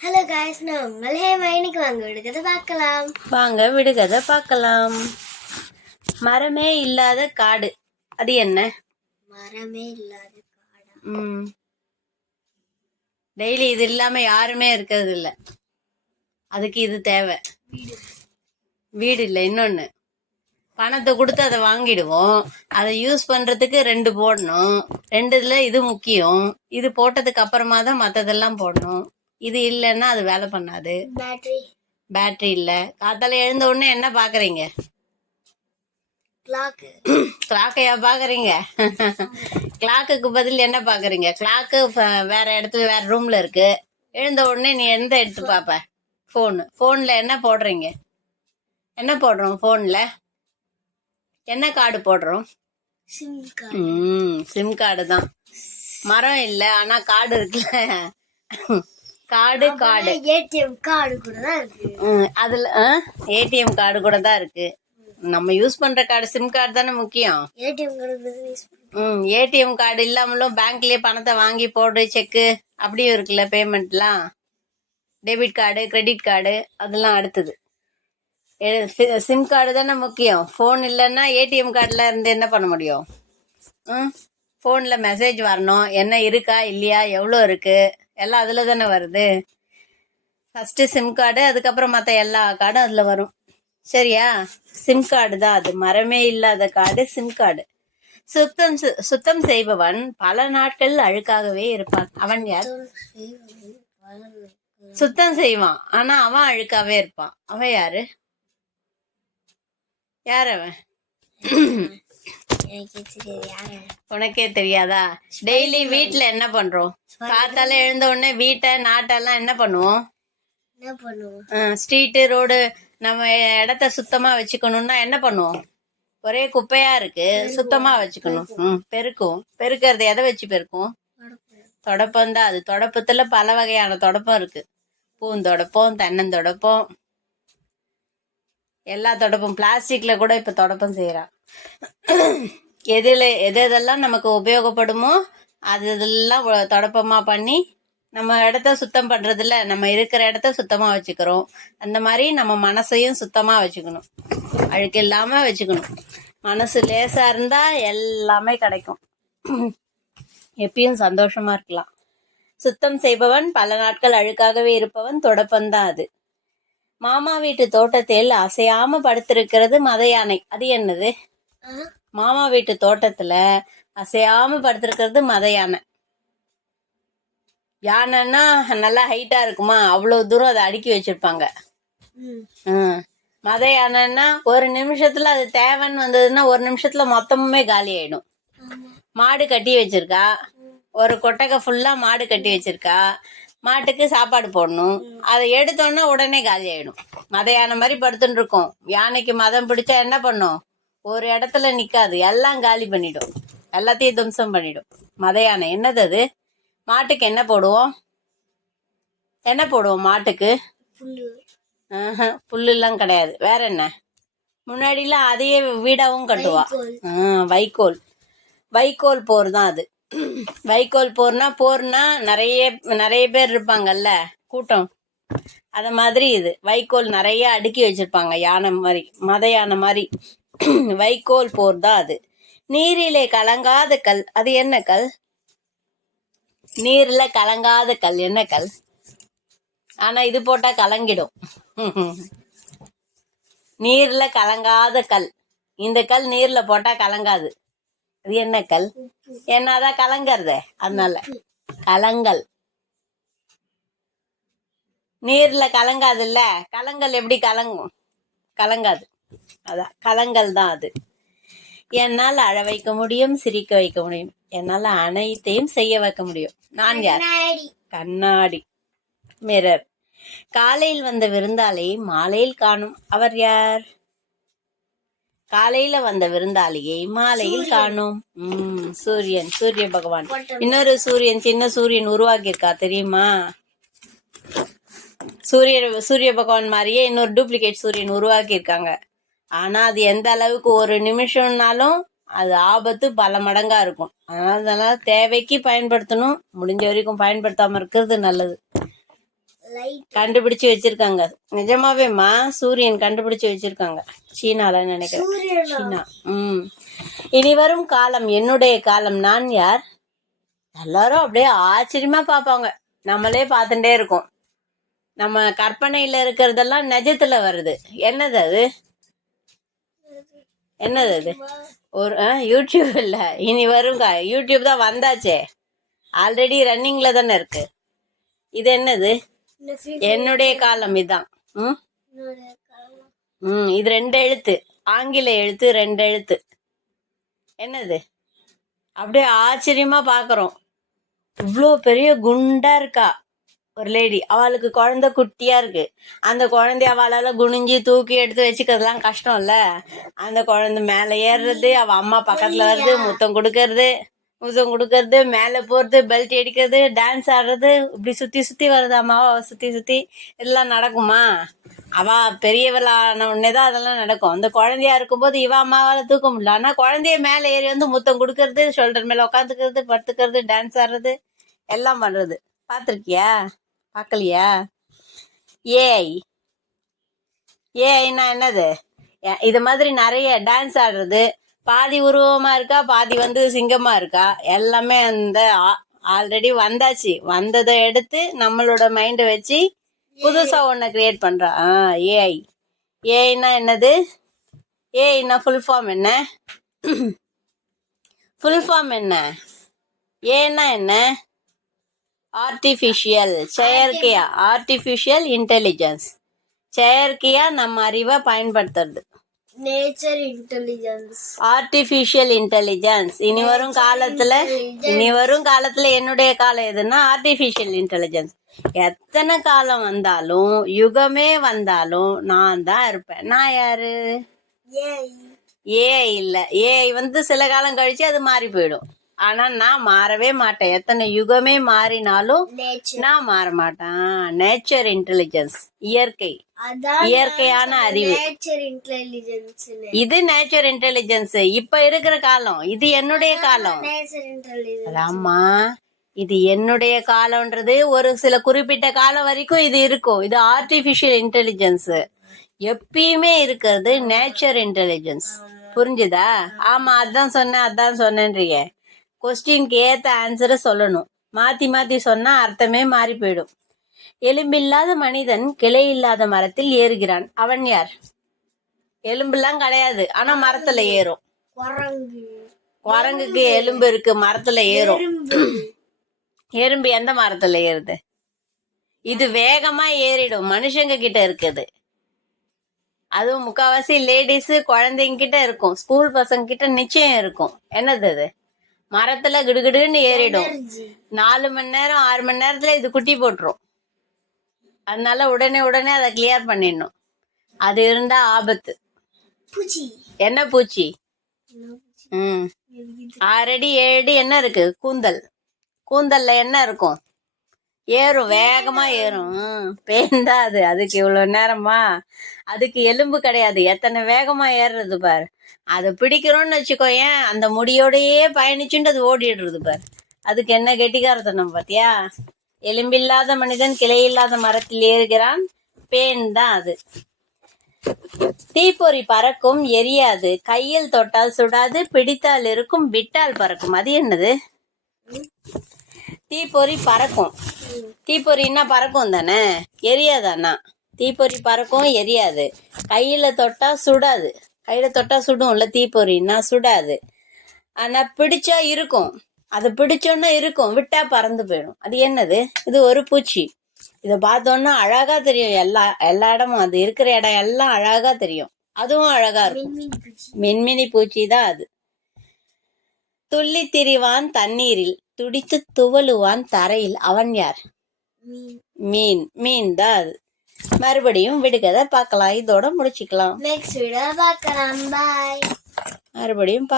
Hello guys, நான் உங்கள் ஹேமா. இன்னைக்கு வாங்க விடுகதை பார்க்கலாம். வாங்க விடுகதை பார்க்கலாம். மரமே இல்லாத காடு, அது என்ன? மரமே இல்லாத காடா? டெய்லி இது இல்லாம யாருமே இருக்கிறது இல்ல. அதுக்கு இது தேவை. வீடு இல்லை, இன்னொன்னு பணத்தை கொடுத்து அதை வாங்கிடுவோம். அதை யூஸ் பண்றதுக்கு 2 போடணும். 2ல இது முக்கியம். இது போட்டதுக்கு அப்புறமா தான் மற்றதெல்லாம் போடணும். இது இல்லைன்னா அது வேலை பண்ணாது. பேட்டரி இல்ல. காத்தால எழுந்த உடனே என்ன பாக்குறீங்க? கிளாக்கையா பாக்குறீங்க? கிளாக்குக்கு பதில் என்ன பாக்குறீங்க? கிளாக்கு வேற இடத்துல வேற ரூம்ல இருக்கு. எழுந்த உடனே நீ எந்த எடுத்து பாப்ப? போன்ல என்ன போடுறீங்க? என்ன போடுறோம் போன்ல? என்ன கார்டு போடுறோம்? சிம் கார்டு தான். மரம் இல்ல, ஆனா கார்டு இருக்குல்ல. கார்டு ஏடிஎம் கார்டு கூட தான் இருக்கு. அதுல ஏடிஎம் கார்டு கூட தான் இருக்கு. நம்ம யூஸ் பண்ற கார்டு சிம் கார்டு தானே முக்கியம். ஏடிஎம் கார்டு இல்லாமலும் பேங்க்லயே பணத்தை வாங்கி போடு, செக்கு அப்படியும் இருக்குல்ல. பேமெண்ட்லாம் டெபிட் கார்டு, கிரெடிட் கார்டு அதெல்லாம் அடுத்தது. சிம் கார்டு தானே முக்கியம். போன் இல்லைன்னா ஏடிஎம் கார்டுல இருந்து என்ன பண்ண முடியும்? போன்ல மெசேஜ் வரணும், என்ன இருக்கா இல்லையா, எவ்வளோ இருக்கு, எல்லாம் அதுல தானே வருது. ஃபர்ஸ்ட் சிம் கார்டு, அதுக்கப்புறம் மற்ற எல்லா கார்டும் அதுல வரும். சரியா? சிம் கார்டு தான் அது. மரமே இல்லாத கார்டு சிம் கார்டு. சுத்தம் செய்பவன் பல நாட்கள் அழுக்காகவே இருப்பான். அவன் யார்? சுத்தம் செய்வான், ஆனா அவன் அழுக்காவே இருப்பான். அவன் யாரு? யார் அவன்? உனக்கே தெரியாதா? டெய்லி வீட்டுல என்ன பண்றோம்? காத்தால எழுந்த உடனே வீட்டை நாட்டெல்லாம் என்ன பண்ணுவோம்? ஸ்ட்ரீட்டு ரோடு நம்ம இடத்த சுத்தமா வச்சுக்கணும்னா என்ன பண்ணுவோம்? ஒரே குப்பையா இருக்கு, சுத்தமா வச்சுக்கணும். பெருக்கிறது எதை வச்சு பெருக்கும்? தொடப்பம் தான். அது தொடப்பத்துல பல வகையான தொடப்பம் இருக்கு. பூந்தொடப்பம், தென்னந்தொடப்பம், எல்லா தொடப்பம். பிளாஸ்டிக்ல கூட இப்ப தொடப்பம் செய்யறான். எதெல்லாம் நமக்கு உபயோகப்படுமோ அதெல்லாம் தொடப்பமா பண்ணி நம்ம இடத்த சுத்தம் பண்றதுல நம்ம இருக்கிற இடத்த சுத்தமா வச்சுக்கிறோம். அந்த மாதிரி நம்ம மனசையும் சுத்தமா வச்சுக்கணும், அழுக்கு இல்லாம வச்சுக்கணும். மனசு லேசா இருந்தா எல்லாமே கிடைக்கும். எப்பயும் சந்தோஷமா இருக்கலாம். சுத்தம் செய்பவன் பல நாட்கள் அழுக்காகவே இருப்பவன் தொடப்பந்தான் அது. மாமா வீட்டு தோட்டத்தில் அசையாம படுத்திருக்கிறது மத யானை, அது என்னது? மாமா வீட்டு தோட்டத்துல அசையாம படுத்திருக்கிறது மத யானை. யானைன்னா நல்லா ஹைட்டா இருக்குமா, அவ்வளவு தூரம் அதை அடுக்கி வச்சிருப்பாங்க. மத யானைன்னா ஒரு நிமிஷத்துல அது தேவைன்னு வந்ததுன்னா ஒரு நிமிஷத்துல மொத்தமுமே காலி ஆயிடும். மாடு கட்டி வச்சிருக்கா, ஒரு கொட்டகை ஃபுல்லா மாடு கட்டி வச்சிருக்கா. மாட்டுக்கு சாப்பாடு போடணும், அதை எடுத்தோன்னா உடனே காலி ஆயிடும். மத யானை மாதிரி படுத்துட்டு இருக்கும். யானைக்கு மதம் பிடிச்சா என்ன பண்ணும்? ஒரு இடத்துல நிக்காது, எல்லாம் காலி பண்ணிடும், எல்லாத்தையும் துவம்சம் பண்ணிடும். மத யானை என்னது அது? மாட்டுக்கு என்ன போடுவோம்? மாட்டுக்கு புல்லு எல்லாம் கிடையாது. வேற என்ன? முன்னாடிலாம் அதையே வீடாவும் கட்டுவா. வைக்கோல் போர் தான் அது. வைக்கோல் போர்னா நிறைய பேர் இருப்பாங்கல்ல, கூட்டம். அத மாதிரி இது வைக்கோல் நிறைய அடுக்கி வச்சிருப்பாங்க. யானை மாதிரி, மத யானை மாதிரி. வைக்கோல் போர் தான் அது. நீரிலே கலங்காத கல், அது என்ன கல்? நீர்ல கலங்காத கல் என்ன கல்? ஆனா இது போட்டா கலங்கிடும். நீர்ல கலங்காத கல். இந்த கல் நீர்ல போட்டா கலங்காது. அது என்ன கல்? என்னதான் கலங்கறத, அதனால கலங்கல். நீர்ல கலங்காது இல்ல. கலங்கல் எப்படி கலங்கும்? கலங்காது. அதான் கலங்கல் தான் அது. என்னால் அழ வைக்க முடியும், சிரிக்க வைக்க முடியும், என்னால அனைத்தையும் செய்ய வைக்க முடியும். நான் யார்? கண்ணாடி, மிரர். காலையில் வந்த விருந்தாளியை மாலையில் காணும், அவர் யார்? காலையில வந்த விருந்தாளியை மாலையில் காணும். சூரியன், சூரிய பகவான். இன்னொரு சூரியன், சின்ன சூரியன் உருவாக்கியிருக்கா தெரியுமா? சூரிய பகவான் மாதிரியே இன்னொரு டூப்ளிகேட் சூரியன் உருவாக்கி இருக்காங்க. ஆனா அது எந்த அளவுக்கு, ஒரு நிமிஷம்னாலும் அது ஆபத்து பல மடங்கா இருக்கும். அதனால தேவைக்கு பயன்படுத்தணும், முடிஞ்ச வரைக்கும் பயன்படுத்தாம இருக்கிறது நல்லது. லைட் கண்டுபிடிச்சு வச்சிருக்காங்க. நிஜமாவேம்மா சூரியன் கண்டுபிடிச்சு வச்சிருக்காங்க. சீனால நினைக்கிறேன். சூரியனா சீனா. இனி வரும் காலம் என்னுடைய காலம். நான் யார்? எல்லாரும் அப்படியே ஆச்சரியமா பார்ப்பாங்க. நம்மளே பார்த்துட்டே இருக்கோம். நம்ம கற்பனையில இருக்கிறதெல்லாம் நிஜத்துல வருது. என்னது அது? என்னது அது? ஒரு யூடியூப் இல்ல, இனி வரும் யூடியூப் தான் வந்தாச்சே. ஆல்ரெடி ரன்னிங்ல தானே இருக்கு. இது என்னது? என்னுடைய காலம். இதான். இது 2 எழுத்து, ஆங்கில எழுத்து, 2 எழுத்து. என்னது? அப்படியே ஆச்சரியமா பாக்குறோம். இவ்வளோ பெரிய குண்டா இருக்கா ஒரு லேடி. அவளுக்கு குழந்தை குட்டியா இருக்கு. அந்த குழந்தைய அவளால குனிஞ்சு தூக்கி எடுத்து வச்சுக்கிறதுலாம் கஷ்டம் இல்ல. அந்த குழந்தை மேல ஏறுறது, அவ அம்மா பக்கத்துல வருது, முத்தம் கொடுக்கறது, மேல போறது, பெல்ட் அடிக்கிறது, டான்ஸ் ஆடுறது, இப்படி சுத்தி சுத்தி வருது அம்மாவை சுத்தி சுத்தி. இதெல்லாம் நடக்குமா? அவ பெரியவளான உடனேதான் அதெல்லாம் நடக்கும். அந்த குழந்தையா இருக்கும்போது இவ அம்மாவால தூக்க முடியல. ஆனா குழந்தைய மேல ஏறி வந்து முத்தம் கொடுக்கறது, ஷோல்டர் மேல உட்காந்துக்கிறது, படுத்துக்கிறது, டான்ஸ் ஆடுறது, எல்லாம் பண்றது. பாத்திருக்கியா? பார்க்கலையா? ஏஐனா என்னது? இது மாதிரி நிறைய டான்ஸ் ஆடுறது. பாதி உருவமா இருக்கா, பாதி வந்து சிங்கமா இருக்கா. எல்லாமே அந்த ஆல்ரெடி வந்தாச்சு. வந்ததை எடுத்து நம்மளோட மைண்டை வச்சு புதுசா ஒன்ன கிரியேட் பண்றா. ஏஐ. ஏஐனா என்னது? ஏஐனா ஃபுல் ஃபார்ம் என்ன? ஃபுல் ஃபார்ம் என்ன? ஏன்னா என்ன? ஆர்டிஃபிஷியல், செயற்கையா. Artificial intelligence. செயற்கையா நம்ம அறிவை பயன்படுத்துறது. Nature intelligence. Artificial intelligence. இனி வரும் காலத்துல என்னுடைய காலம் எதுன்னா ஆர்டிஃபிஷியல் இன்டெலிஜென்ஸ். எத்தனை காலம் வந்தாலும், யுகமே வந்தாலும் நான் தான் இருப்பேன். நான் யாரு? ஏஐ இல்ல. ஏஐ வந்து சில காலம் கழிச்சு அது மாறி போயிடும். ஆனா நான் மாறவே மாட்டேன். எத்தனை யுகமே மாறினாலும் நான் மாற மாட்டேன். நேச்சர் இன்டெலிஜென்ஸ், இயற்கையான அறிவு. இது நேச்சர் இன்டெலிஜென்ஸ். இப்ப இருக்கிற காலம் இது என்னுடைய காலம். ஆமா, இது என்னுடைய காலம்ன்றது ஒரு சில குறிப்பிட்ட காலம் வரைக்கும் இது இருக்கும். இது ஆர்டிபிஷியல் இன்டெலிஜென்ஸ். எப்பயுமே இருக்கிறது நேச்சர் இன்டெலிஜென்ஸ். புரிஞ்சுதா? ஆமா, அதான் சொன்னேன்றீங்க. கொஸ்டினுக்கு ஏத்த ஆன்சரை சொல்லணும். மாத்தி மாத்தி சொன்னா அர்த்தமே மாறி போயிடும். எலும்பில்லாத மனிதன் கிளை இல்லாத மரத்தில் ஏறுகிறான். அவன் யார்? எலும்பெல்லாம் கிடையாது, ஆனா மரத்துல ஏறும். குரங்குக்கு எலும்பு இருக்கு, மரத்துல ஏறும். எறும்பு எந்த மரத்துல ஏறுது? இது வேகமா ஏறிடும். மனுஷங்க கிட்ட இருக்குது. அதுவும் முக்காவாசி லேடிஸ் குழந்தைங்க கிட்ட இருக்கும். ஸ்கூல் பசங்க கிட்ட நிச்சயம் இருக்கும். என்னது அது? மரத்துல கிடுகிடுன்னு ஏறிடும். 4 மணி நேரம் 6 மணி நேரத்துல இது குட்டி போட்டுரும். அதனால உடனே அதை கிளியர் பண்ணிடணும். அது இருந்தா ஆபத்து. என்ன பூச்சி? 6 அடி 7 அடி என்ன இருக்கு? கூந்தல்ல என்ன இருக்கும்? ஏறும், வேகமா ஏறும். பேந்தா அது. அதுக்கு இவ்வளவு நேரமா? அதுக்கு எலும்பு கிடையாது. எத்தனை வேகமா ஏறுறது பாரு. அதை பிடிக்கிறோம்னு வச்சுக்கோ, ஏன் அந்த முடியோடையே பயணிச்சுட்டு அது ஓடிடுறது பாரு. அதுக்கு என்ன கெட்டிக்காரத்தனம் பாத்தியா? எலும்பில்லாத மனிதன் கிளை இல்லாத மரத்தில் ஏறுகிறான். பேன் தான் அது. தீப்பொறி பறக்கும், எரியாது. கையில் தொட்டால் சுடாது, பிடித்தால் இருக்கும், விட்டால் பறக்கும். அது என்னது? தீப்பொறி பறக்கும். தீப்பொறின்னா பறக்கும் தானே, எரியாதானா? தீப்பொறி பறக்கும், எரியாது. கையில தொட்டா சுடாது. கையில தொட்டா சுடும்ல, தீப்பொறின்னா சுடாது. ஆனா பிடிச்சா இருக்கும். அதை பிடிச்சோன்னா இருக்கும், விட்டா பறந்து போயிடும். அது என்னது? இது ஒரு பூச்சி. இதை பார்த்தோன்னா அழகா தெரியும். எல்லா இடமும் அது இருக்கிற இடம் எல்லாம் அழகா தெரியும். அதுவும் அழகா இருக்கும். மின்மினி பூச்சி தான் அது. துள்ளி திரிவான் தண்ணீரில், துடித்து துவளுவான் தரையில். அவன் யார்? மீன் தான் அது. மறுபடியும் விடுகதை பார்க்கலாம். இதோட முடிச்சுக்கலாம். நெக்ஸ்ட் வீடியோ பார்க்கலாம். பாய். மறுபடியும்